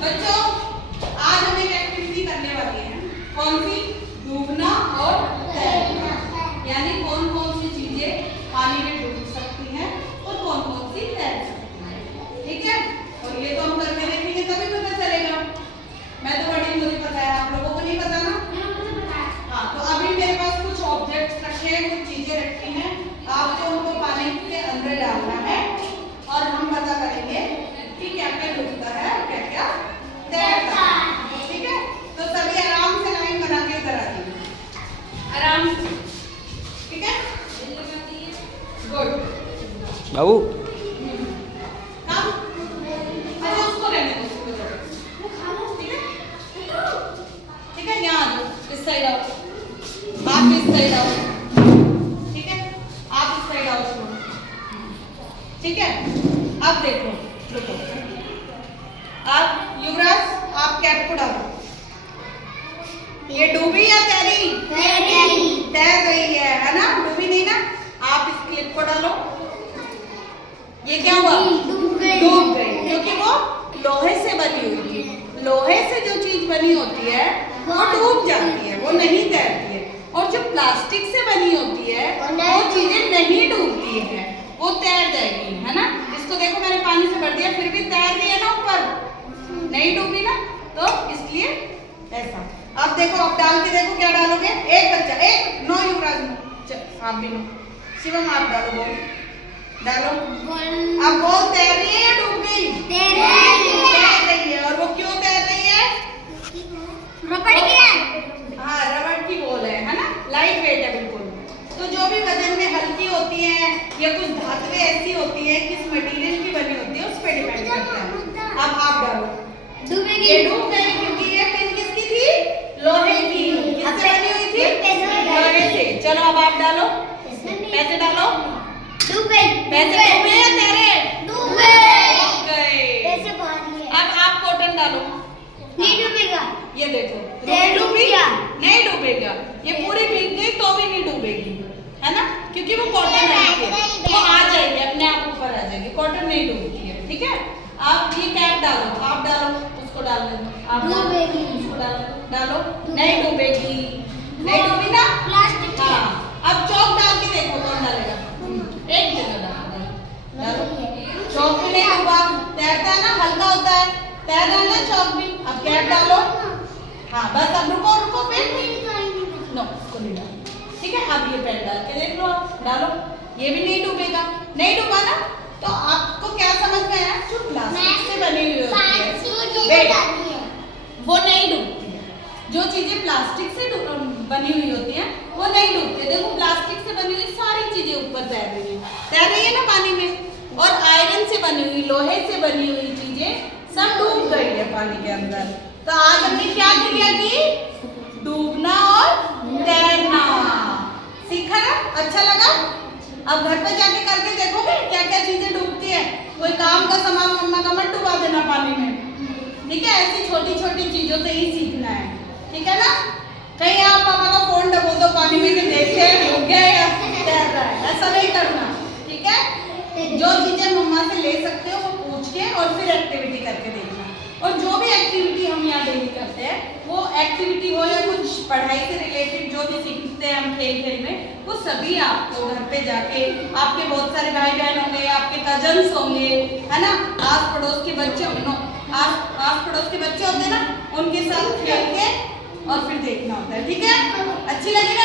बच्चों आज हम एक एक्टिविटी करने वाले हैं। कौन सी? डूबना और तैरना। यानी कौन कौन सी चीजें पानी में डूब सकती हैं और कौन कौन सी तैर सकती हैं। ठीक है, और ये तो हम करके देखेंगे तभी पता चलेगा। मैं तो बड़ी, मुझे पता है, आप लोगों को नहीं पता ना? हाँ, तो अभी मेरे पास कुछ ऑब्जेक्ट्स रखे हैं, कुछ चीजें रखी हैं। आपको उनको पानी के अंदर डालना है और हम पता करेंगे कि क्या क्या डूबता है और क्या क्या तैरता है। ठीक है, तो सभी आराम से लाइन बना के इधर आ जाइए, आराम से। ठीक है, गुड बाबू। अच्छा उसको रहने दो, ठीक है? ठीक है, यहाँ आ जाओ, इस साइड आओ, आप इस साइड आओ। ठीक है, आप इस साइड आओ। ठीक है, अब देखो, रुको, आप युवराज, आप कैप को डालो। ये डूबी या तैरी? तैर रही है ना? डूबी नहीं ना? आप इस क्लिप को डालो। ये क्या हुआ? डूब गई, क्योंकि वो लोहे से बनी हुई थी। लोहे से जो चीज बनी होती है वो डूब जाती है, वो नहीं तैरती है। और जो प्लास्टिक से बनी होती है वो चीजें नहीं डूबती है, वो तैर जाएगी, है ना? इसको देखो, मैंने पानी से भर दिया, फिर भी तैर रही है ना ऊपर, नहीं डूबी ना? तो इसलिए ऐसा। अब देखो, अब डाल के देखो क्या डालोगे। एक बच्चा, एक नो युवराज, आप भी नो, शिवम आप डालो, बोल डालो। अब बोल तैर रही है या डूब गई? तैर रही है। और वो क्यों तैर रही है? रबड़ की है। हाँ, रबड़ की बॉल है ना? लाइट वेट है बिल्कुल। तो जो भी वजन में हल्की होती है या कुछ धातुएं ऐसी होती है, किस मटेरियल की बनी होती है उस पर डिपेंड करता है। अब आप डालो। डूबेगी। ये डूब गई क्योंकि ये पिन किसकी थी? लोहे की। किससे बनी हुई थी? लोहे से। चलो अब आप डालो, पैसे डालो। डूब गई। पैसे डूबे या तैरे? डूब गए। अब आप कॉटन डालो। नहीं डूबेगा। ये देखो, डूबी क्या? नहीं डूबेगा। ये पूरी भीग गई तो भी नहीं डूबेगी, है ना? क्योंकि वो कॉटन है, वो आ जाएगी, अपने आप ऊपर आ जाएगी। कॉटन नहीं डूबती है। ठीक है, आप ये कैप डालो, आप डालो, उसको डाल दो, आप डूबेगी। उसको डालो, नहीं डूबेगी, नहीं डूबी ना? प्लास्टिक की है। हाँ, अब चौक डाल के देखो कौन डालेगा। एक जगह डालो, चौक भी नहीं डूबा, तैरता है ना, हल्का होता है, तैर रहा है ना चौक भी। अब कैप डालो। हाँ बस, अब रुको रुको, पेन नो, उसको नहीं डालो। ठीक है, अब ये पेन डाल के देख लो, आप डालो, ये भी नहीं डूबेगा। नहीं डूबा ना? तो आपको क्या समझ में आया? जो प्लास्टिक से बनी हुई होती है वो नहीं डूबती है। जो चीजें प्लास्टिक से बनी हुई होती हैं वो नहीं डूबती। देखो, प्लास्टिक से बनी हुई सारी चीजें ऊपर तैर रही है ना पानी में। और आयरन से बनी हुई, लोहे से बनी हुई चीजें सब डूब गई है पानी के अंदर। तो आज हमने क्या क्रिया की? डूबना और तैरना सीखा ना? अच्छा लगा? अब घर पे जाके करके देखोगे क्या क्या चीजें डूबती है। कोई काम का सामान मम्मा का मत डुबा देना पानी में। ठीक है, ऐसी छोटी छोटी चीजों से ही सीखना है। ठीक है ना? कहीं आप पापा का फोन डबो दो पानी में कि देखे डूब गया या तैर रहा है, ऐसा नहीं करना। ठीक है, जो चीजें मम्मा से ले सकते हो वो पूछ के और फिर एक्टिविटी करके देखना। और जो भी एक्टिविटी हम यहाँ डेली करते हैं, वो एक्टिविटी हो या कुछ पढ़ाई से रिलेटेड जो भी सीखते हैं हम खेल खेल में, वो सभी आपको घर पे जाके, आपके बहुत सारे भाई बहन होंगे, आपके कजन्स होंगे, है ना, आस पड़ोस के बच्चे आस पड़ोस के बच्चे होते हैं ना, उनके साथ खेल के और फिर देखना होता है। ठीक है, अच्छी लगी?